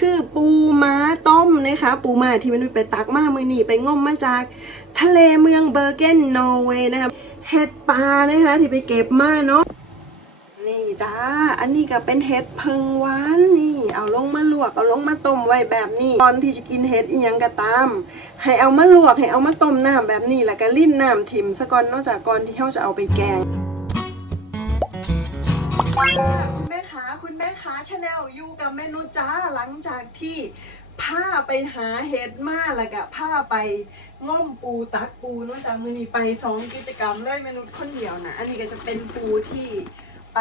คือปูม้าต้มนะคะ ปูม้าที่มนุษย์ไปตักมามือนี่ไปง่มมาจาก ทะเลเมืองเบอร์เกนนอร์เวย์นะคะเห็ดปลานะคะที่ไปเก็บมาเนาะนี่จ้า อันนี้ก็เป็นเห็ดเพิงหวานนี่ เอาลงมาลวกเอาลงมาต้มไว้แบบนี้ตอนที่จะกินเห็ดอีหยังก็ตาม ให้เอามาลวกให้เอามาต้มน้ำแบบนี้แล้วก็ลิ้นน้ำถิ่มซะก่อนนอกจากก่อนที่เขาจะเอาไปแกง คุณแม่ขาคุณแม่ขาชาแนลอยู่กับเมนูจ้าหลังจากที่ผ้าไปหาเห็ดมาแล้วก็ผ้าไปง่อมปูตักปูนอกจามือนี้ไปสองกิจกรรมเลยเมนูคนเดียวนะอันนี้ก็จะเป็นปูที่ไป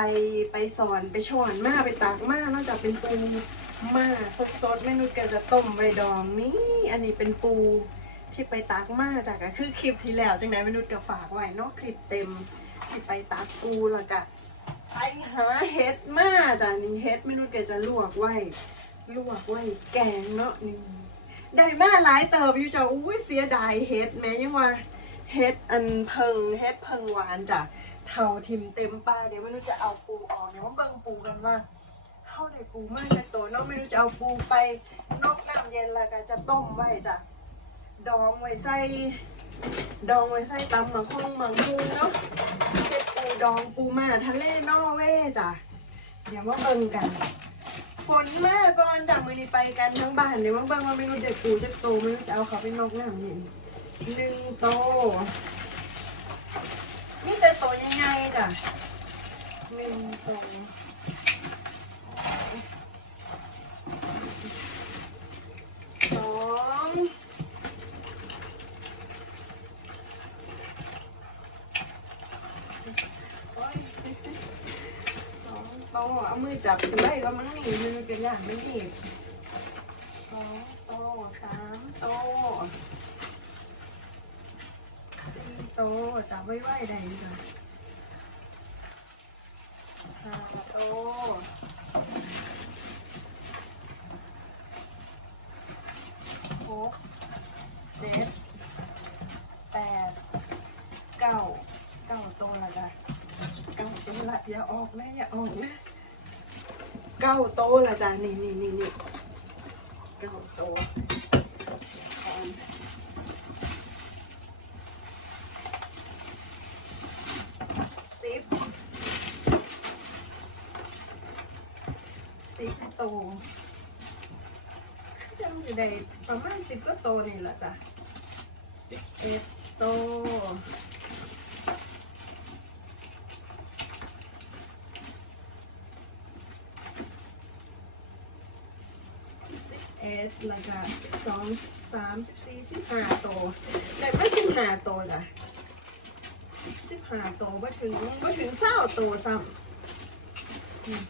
ไปสอนไปชอนมาไปตักมานอกจากเป็นปูมาสดๆเมนูก็จะต้มใบดองนี่อันนี้เป็นปูที่ไปตักมาจากก็คือคลิปที่แล้วจังไหนเมนูก็ฝากไว้เนาะคลิปเต็มที่ไปตักปูแล้วก็ ไปหาเห็ดมาจ้ะนี่เห็ดไม่รู้แกจะลวกไว้ ลวกไว้แกงเนาะนี่ ได้มาหลายเติบอยู่จ้ะอุ้ยเสียดายเห็ดแม้ยังว่าเห็ดอันเพิงเห็ดเพิงหวานจ้ะเท่าทิมเต็มปลาเดี๋ยวไม่รู้จะเอาปูออกเดี๋ยวมาเบิ่งปูกันว่าเข้าได้ปูมากจากตัวเนาะไม่รู้จะเอาปูไปนอกน้ำเย็นแล้วก็จะต้มไว้จ้ะดองไว้ใส่ ดองไว้ใส่ตำมักฮงมักฮูเนาะเห็ดปูดองปูมาทะเลนอเวจ้ะ เดี๋ยวมาเบิ่งกัน ฝนมาก่อนจากมือนี้ไปกันทั้งบ้านเดี๋ยวมาเบิ่งว่าไม่รู้เด็กปูจะโตไม่รู้จะเอาเขาไปนอกน้ำเย็นหนึ่งโตมีแต่โตยังไงจ้ะหนึ่งโตสองโอ้ย สองโตเอามือจับถึงได้ก็มั้งนี่มือตัวอย่างไม่อีกสองโตสามโตสี่โตจับไว้ไว้ได้จ้ะห้าโตหกเจ็ดแปดเก้าโตและจ้ะ เก้าโตละ อย่าออกนะอย่าออกนะเก้าโตละจ้ะนี่นี่นี่นี่เก้าโตพร้อมสิบสิบโตจะอยู่ได้ประมาณสิบก็โตนี่แหละจ้ะสิบเอ็ดโต สิบเอ็ ดแล้วก็สองสามสิบสี่สิบห้าโตแต่ไม่สิบห้าโตจ้ะสิบห้าโตบ่ถึงบ่ถึงเศร้าโตซ้ำอืม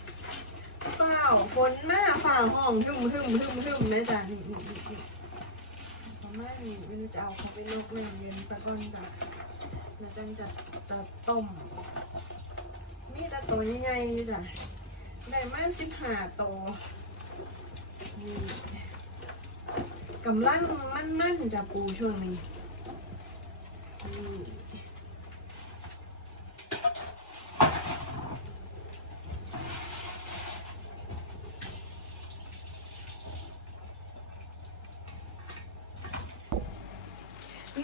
ฝ้าฝนมาฝ้าห้องหึมหึมหึมหึมนะจ๊ะนี่นี่นี่ประมาณนี้ไม่รู้จะเอาเขาไปลวกแรงเย็นสักก่อนจ้ะแล้วจังจะจะต้มมีแต่ตัวใหญ่ๆอยู่จ้ะได้มาสิบห้าโตนี่ กำลังมั่นๆจะปูช่วงนี้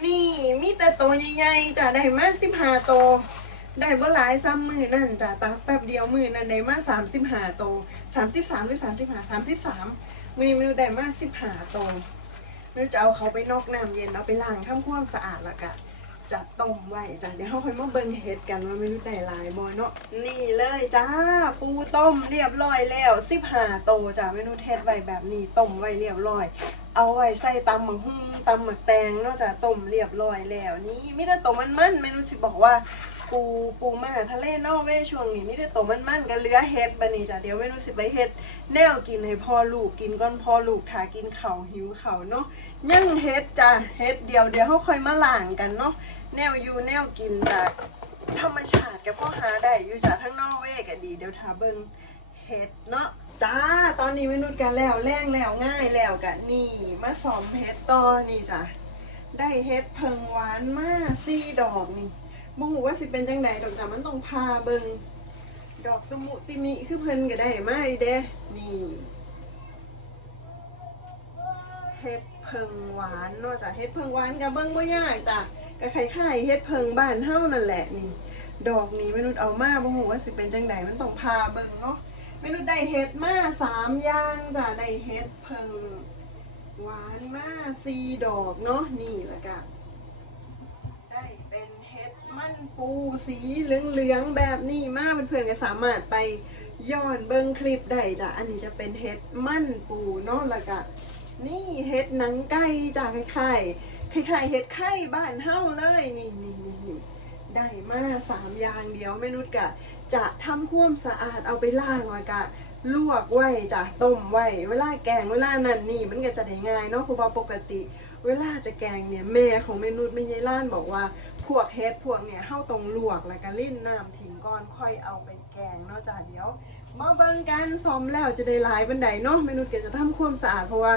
นี่มีแต่โตใหญ่ๆจะได้มาสิบห้าโต ได้บ่หลายซ้ำมือนั่นจะตักแป๊บเดียวมือนั่นได้มาสามสิบห้าโตสามสิบสามหรือสามสิบห้าสามสิบสามมือนี้ม่รู้ได้มาสิบห้าโต รงไม่รู้จะเอาเขาไปนอกน้ำเย็นเอาไปล้างทำความสะอาดละกะจัดต้มไว้จ้ะเดี๋ยวเขาค่อยมาเบิ่งเห็ดกันว่าไม่รู้แต่ลายบอยเนาะนี่เลยจ้า ปูต้มเรียบร้อยแล้วสิบหาโตจ้ะไม่รู้เทศไว้แบบนี้ต้มไว้เรียบร้อยเอาไว้ใส่ตำหมักหุ่มตำหมักแตงนอกจากต้มเรียบร้อยแล้วนี่มิแต่ตัวมันมันๆไม่รู้สิบอกว่า ปูปูมาทะเลนอร์เวย์ช่วงนี้มิแต่ตัวมันมันกันเหลือเฮ็ดบันนี้จ้ะเดี๋ยวไม่รู้สิไปเฮ็ดแนวกินให้พ่อลูกกินก้อนพ่อลูกทากินเข่าหิวเข่าเนาะยังเฮ็ดจ้ะเฮ็ดเดียวเดี๋ยวเขาค่อยมาล่างกันเนาะแนวอยู่แนวกินจากธรรมชาติกับพ่อหาได้อยู่จากทั้งนอร์เวย์ก็ดีเดี๋ยวทาเบิงเฮ็ดเนาะ จ้า ตอนนี้มนุษย์กันแล้วแรงแล้วง่ายแล้วกะนี่มาสอมเฮ็ดต่อนี่จ้ะได้เฮ็ดเพิงหวานมาซี่ดอกนี่บ่ฮู้ว่าสิเป็นจังใดดอกจ้ะมันต้องพาเบิงดอกตุมุติมิคือเพิ่นก็ได้มาอีเด้นี่เฮ็ดเพิงหวานเนอกจากเฮ็ดเพิงหวานกับเบิ้งบ่ยากจ้ะก็คล้ายๆเฮ็ดเพิงบ้านเฮานั่นแหละนี่ ดอกนี้มนุษย์เอามาบ่ฮู้ว่าสิเป็นจังใดมันต้องพาเบิ่งเนาะ เมนุษย์ได้เฮ็ดมาสามอย่างจ้ะได้เฮ็ดเพิงหวานมาสี่ดอกเนาะนี่แล้วก็ได้เป็นเฮ็ดมันปูสีเหลืองๆแบบนี้มากเพื่อนๆก็สามารถไปย้อนเบิ่งคลิปได้จ้ะอันนี้จะเป็นเฮ็ดมันปูเนาะแล้วก็นี่เฮ็ดหนังไก่จ้ะคล้ายๆคล้ายๆเฮ็ดไข่บ้านเฮาเลยนี่นี่นี่ ได้มาสามอย่างเดียวแม่นุชกะ จะทำความสะอาดเอาไปล้างแล้วก็ลวกไว้จ้ะต้มไว้เวลาแกงเวลานั่นนี่มันก็จะได้ง่ายเนาะเพราะว่าปกติ เวลาจะแกงเนี่ยแม่ของแม่นุชไม่ยายล้านบอกว่า พวกเฮ็ดพวกเนี่ยเฮาต้องลวกแล้วก็ลิ้นน้ำทิ้งก่อนค่อยเอาไปแกงเนาะจ้ะเดี๋ยวมาเบิ่งกันซ้อมแล้วจะได้หลายบันไดเนาะแม่นุชก็จะทำความสะอาดเพราะว่า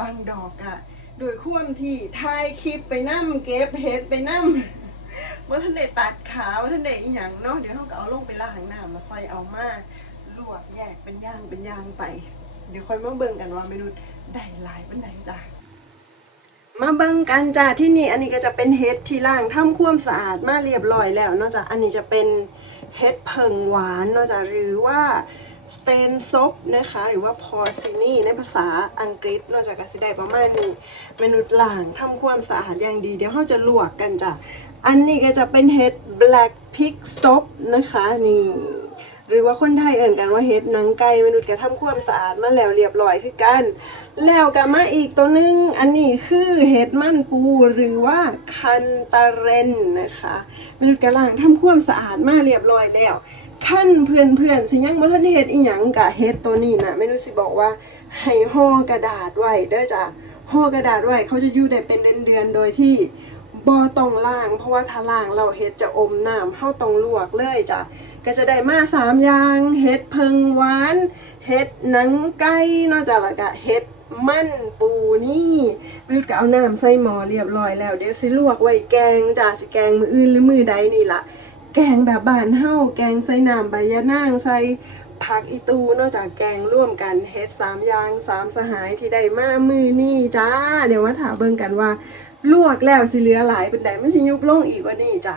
บางดอกอะโดยความที่ถ่ายคลิปไปนั่มเก็บเฮ็ดไปนั่ม ว่าท่านได้ตัดขาว่าท่านได้อีหยังเนาะเดี๋ยวเขาก็เอาลงไปล้างน้ำแล้วค่อยเอามาลวกแยกเป็นย่างเป็นย่างไป เดี๋ยวค่อยมาเบิ่งกันว่าเมนูได้หลายเป็นไหนจ้ะมาเบิ่งกันจ้ะที่นี่อันนี้ก็จะเป็นเฮ็ดที่ล้างทำความสะอาดมาเรียบร้อยแล้วเนาะจ้ะอันนี้จะเป็นเฮ็ดเพิงหวานเนาะจ้ะหรือว่าสเตนซบนะคะหรือว่าพอซินี่ในภาษาอังกฤษเนาะจ้ะก็สิได้ประมาณนี้เมนูล้างทำความสะอาดอย่างดี เดี๋ยวเราจะลวกกันจ้ะ อันนี้ก็จะเป็นเห็ด black pig soup นะคะนี่หรือว่าคนไทยเอ่นกันว่าเห็ดหนังไก่มนุษย์ก็ทำความสะอาดมาแล้วเรียบร้อยคือกัน แล้วก็มาอีกตัวนึง อันนี้คือเห็ดมันปูหรือว่าคันตาเรนนะคะมนุษย์กำลังทำความสะอาดมาเรียบร้อยแล้วขั้นเพื่อนเพื่อนสิยังบ่ทันเฮ็ดอีหยังกะเฮ็ดตัวนี้นะไม่รู้สิบอกว่าให้ห่อกระดาษไว้เด้อจ้ะห่อกระดาษไว้เขาจะอยู่ได้เป็นเดือนๆโดยที่ บ่ต้องล้าง เพราะว่าถ้าล้างเราเฮ็ดจะอมน้ำเฮาต้องลวกเลยจ้ะก็จะได้มาสามอย่างเฮ็ดเพิงหวานเฮ็ดหนังไก่เนอกจากแล้วก็เฮ็ดมันปูนี่ไปก็เอาน้ำใส่หม้อเรียบร้อยแล้ว เดี๋ยวสิลวกไว้แกงจ้ะสิแกงมืออื่นหรือมือใดนี่ล่ะแกงแบบบ้านเฮาแกงใส่น้ำใบยะนางใส่ผักอีตูนอกจากแกงร่วมกันเฮ็ดสามอย่างสามสหายที่ได้มามือนี่จ้า เดี๋ยวมาถามเบิ่งกันว่า ลวกแล้วสิเหลือหลายเป็นไดไม่ใช่ยุบลงอีกว่านี่จ้ะ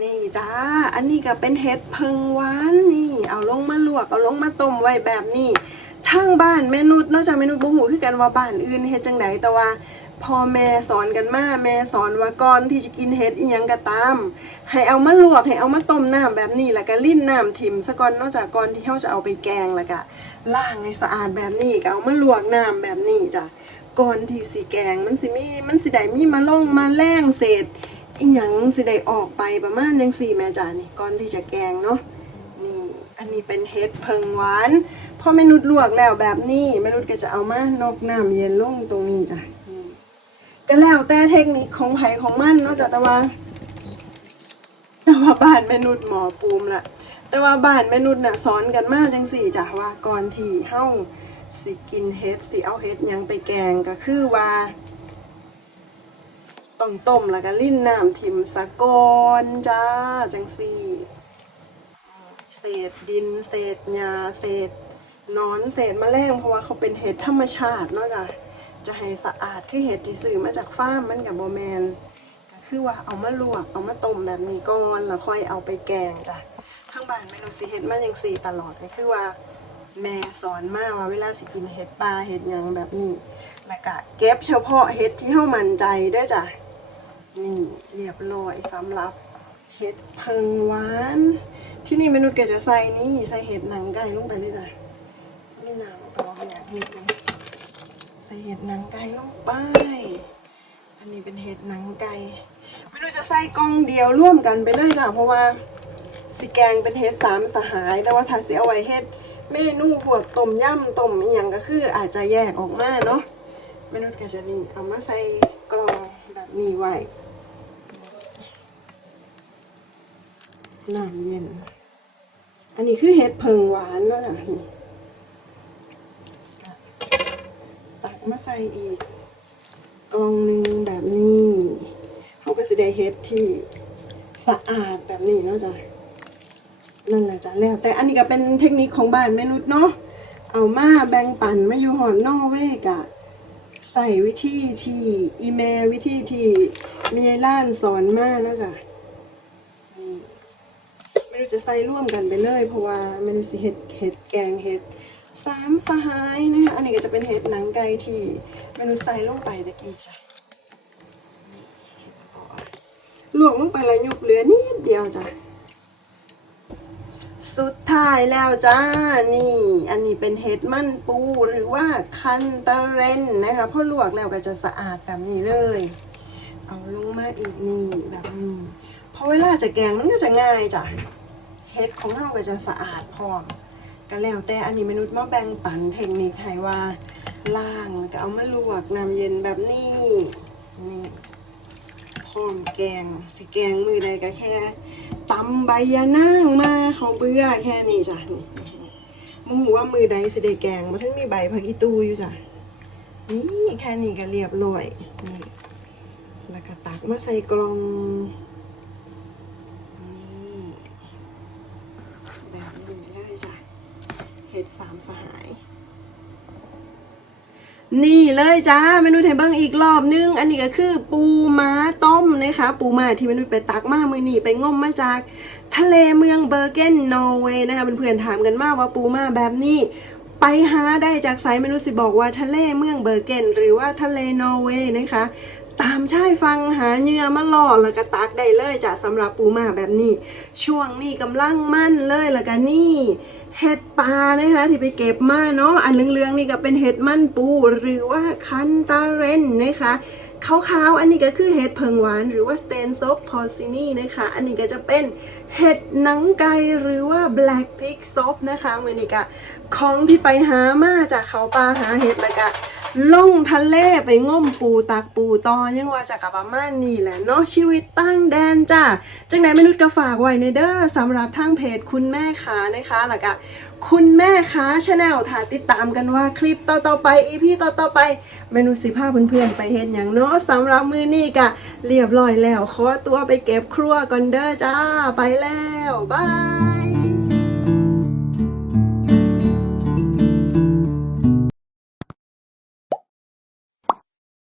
นี่จ้า อันนี้ก็เป็นเห็ดเพิงหวานนี่ เอาลงมาลวก เอาลงมาต้มไว้แบบนี้ ทางบ้านแม่นุชนอกจากแม่นุชบ่ฮู้คือกันว่าบ้านอื่นเฮ็ดจังไดแต่ว่าพ่อแม่สอนกันมาแม่สอนว่าก่อนที่จะกินเห็ดอีหยังก็ตาม ให้เอามาลวกให้เอามาต้มน้ำแบบนี้แล้วก็ลิ้นน้ำถิมซะก่อนนอกจากก่อนที่เราจะเอาไปแกงแล้วก็ล้างให้สะอาดแบบนี้ก็เอามาลวกน้ำแบบนี้จ้ะก่อนที่สิแกงมันสิมีมันสิได้มีมาล่องมาแรงเศษอีหยังสิได้ออกไปประมาณจังสี่แม่จ๋านี่ก่อนที่จะแกงเนาะนี่อันนี้เป็นเฮ็ดเพิงหวาน พอเมนุดลวกแล้วแบบนี้เมนุดก็จะเอามานกน้ำเย็นลงตรงนี้จ้ะก็แล้วแต่เทคนิคของไผของมันเนาะจ้ะแต่ว่า แต่ว่าบ้านแม่นุชหมอปูมละแต่ว่าบ้านแม่นุชน่ะสอนกันมาจังสี่จ้ะว่าก่อนที่เฮาสิกินเฮ็ดสิเอาเฮ็ดยังไปแกงก็คือว่าต้องต้มแล้วก็ลิ้นน้ำทิมสะกอนจ้าจังสี่ เศษดิน เศษหญ้าเศษ นอนเศษมแมลงเพราะว่าเขาเป็นเห็ดธรรมชาติเนาะจ้ะจะให้สะอาดคือเห็ดที่ซื้อมาจากฟาร์มมันกับโบแมนก็คือว่าเอามาลวกเอามาต้มแบบนี้ก่อนแล้วค่อยเอาไปแกงจ้ะทางบ้านเมนูสิเฮ็ดมาอย่างสีตลอดก็คือว่าแม่สอนมาว่าเวลาสิกินเห็ดปลาเห็ดยังแบบนี้แล้วก็เก็บเฉพาะเห็ดที่เฮามันใจได้จ้ะนี่เรียบร้อยสำหรับเห็ดเพิงหวาน ที่นี่เมนูก็จะใส่นี่ใส่เห็ดหนังไก่ลงไปเลยจ้ะ ไม่น้ำแต่ว่าอยากนิดนึงใส่เห็ดหนังไก่ลงไปอันนี้เป็นเห็ดหนังไก่ไม่รู้จะใส่กล่องเดียวร่วมกันไปเลยจ้ะเพราะว่าสิแกงเป็นเห็ดสามสหาย แต่ว่าถ้าสิเอาไว้เห็ดเมนูพวกต้มยำต้มอีหยังก็คืออาจจะแยกออกมาเนาะมนูก็จะนี่เอามาใส่กล่องแบบนี้ไว้น้ำเย็น อันนี้คือเห็ดเพิงหวานนะจ้ะ มาใส่อีก กล่องหนึ่งแบบนี้เขาก็สิได้เฮ็ดที่สะอาดแบบนี้เนาะจ้ะนั่นแหละจ้ะแล้ว แต่อันนี้ก็เป็นเทคนิคของบ้านแม่นุชเนาะเอามาแบ่งปันมาอยู่หอนนอกเวกอะใส่วิธีที่อีเมลวิธีที่มีล้านสอนมานะจ๊ะนี่ไม่รู้จะใส่ร่วมกันไปเลย เพราะว่าไม่รู้สิเห็ดเห็ดแกงเห็ด สามสหายนะคะอันนี้ก็จะเป็นเห็ดหนังไก่ที่ไม่รู้ใส่ลงไปตะกี้จ้ะหลวกลงไปแล้วยุบเหลือนิดเดียวจ้ะสุดท้ายแล้วจ้า นี่ อันนี้เป็นเห็ดมันปูหรือว่าคันตะเรนนะคะพอลวกแล้วก็จะสะอาดแบบนี้เลย เอาลงมาอีกนี่แบบนี้เพราะเวลาจะแกงมันก็จะง่ายจ้ะเห็ดของเราก็จะสะอาดพร้อม ก็แล้วแต่อันนี้มนุษย์มาแบ่งปันเทคนิคให้ว่าล่างแล้วก็เอามาลวกน้ำเย็นแบบนี้นี่พร้อมแกงสิแกงมือใดก็แค่ตำใบยะนางมาเขาเบื่อแค่นี้จ้ะนี่มึงหูว่ามือใดสิได้แกงมาทั้งมีใบผักอีตูอยู่จ้ะนี่แค่นี้ก็เรียบร้อยนี่แล้วก็ตักมาใส่กล่องนี่แบบนี้เลยจ้ะเห็ ดสามสหาย นี่เลยจ้าเมนูไทยเบิ้งอีกรอบนึง อันนี้ก็คือปูม้าต้มนะคะ ปูม้าที่เมนูไปตักมามือนี่ไปง่มมาจาก ทะเลเมืองเบอร์เกนนอร์เวย์นะคะเพื่อนๆถามกันมากว่าปูม้าแบบนี้ไปหาได้จากไซต์เมนูสิบอกว่าทะเลเมืองเบอร์เกนหรือว่าทะเลนอร์เวย์นะคะ ตามชายฟังหาเหยื่อมาล่อแล้วก็ตักได้เลยจ้ะสำหรับปูม้าแบบนี้ ช่วงนี้กำลังมั่นเลยแล้วก็นี่เห็ดปลานะคะที่ไปเก็บมาเนาะอันเหลืองๆนี่ก็เป็นเห็ดมันปู หรือว่าคันตาเรนนะคะขาวๆอันนี้ก็คือเห็ดเพิงหวาน หรือว่าสเตนซ p พอซินีนะคะอันนี้ก็จะเป็นเห็ดหนังไก่หรือว่า black pig soup นะคะเมือนี้ก็ของที่ไปหามาจากเขาปลาหาเห็ดแล้วก็ล่องทะเลไปง่มปูตักปูตอยังว่าจะกับประมาณนี้แหละเนาะชีวิตตั้งแดนจ้าจังไหนมนุษย์ก็ฝากไว้ในเด้อสำหรับทางเพจคุณแม่ขานะคะแล้วก็คุณแม่ขาชาแนลถ่าติดตามกันว่าคลิปต่อๆไปอีพีต่อๆไปเมนูสิพาเพื่อนๆไปเห็นอย่างเนาะสำหรับมือนี้กะเรียบร้อยแล้วขอตัวไปเก็บครัวก่อนเด้อจ้าไปแล้วบาย